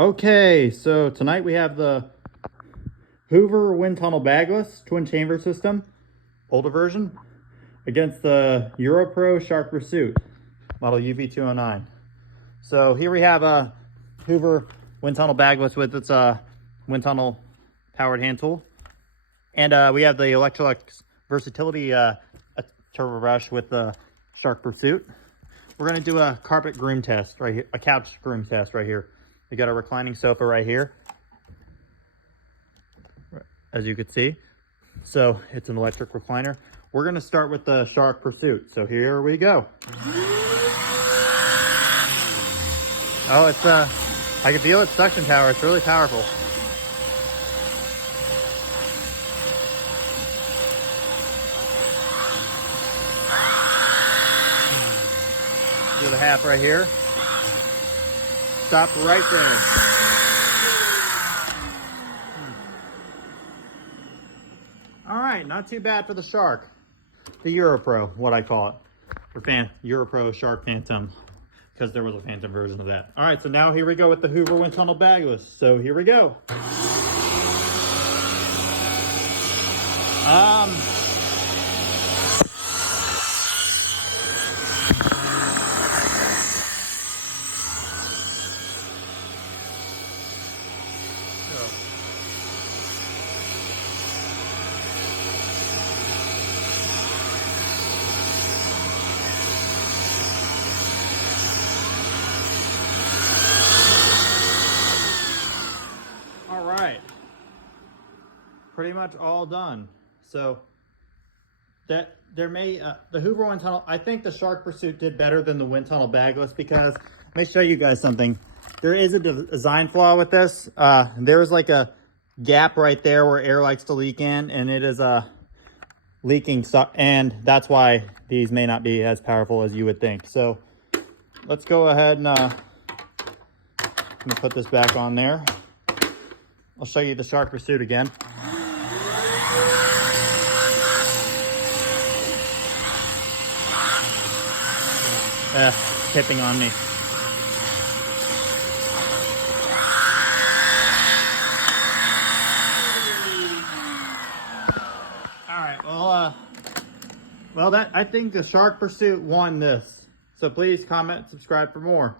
Okay, so tonight we have the Hoover WindTunnel Bagless twin chamber system, older version, against the EuroPro Shark Pursuit model UV209. So here we have a Hoover WindTunnel Bagless with its WindTunnel powered hand tool, and we have the Electrolux Versatility turbo brush with the Shark Pursuit. We're gonna do a carpet groom test right here, a couch groom test right here. We got a reclining sofa right here, as you can see. So it's an electric recliner. We're gonna start with the Shark Pursuit. So here we go. Oh, it's I can feel its suction power. It's really powerful. Do the half right here. Stop right there. All right, not too bad for the Shark. The EuroPro, what I call it. Or EuroPro Shark Phantom, because there was a Phantom version of that. All right, so now here we go with the Hoover WindTunnel Bagless. So here we go. All right, pretty much all done. So that there may the Hoover WindTunnel, I think the Shark Pursuit did better than the WindTunnel Bagless, because let me show you guys something. There is a design flaw with this. There's like a gap right there where air likes to leak in, and it is leaking, and that's why these may not be as powerful as you would think. So let's go ahead and I'm gonna put this back on there. I'll show you the Shark Pursuit again. It's tipping on me. All right, well, I think the Shark Pursuit won this. So please comment, subscribe for more.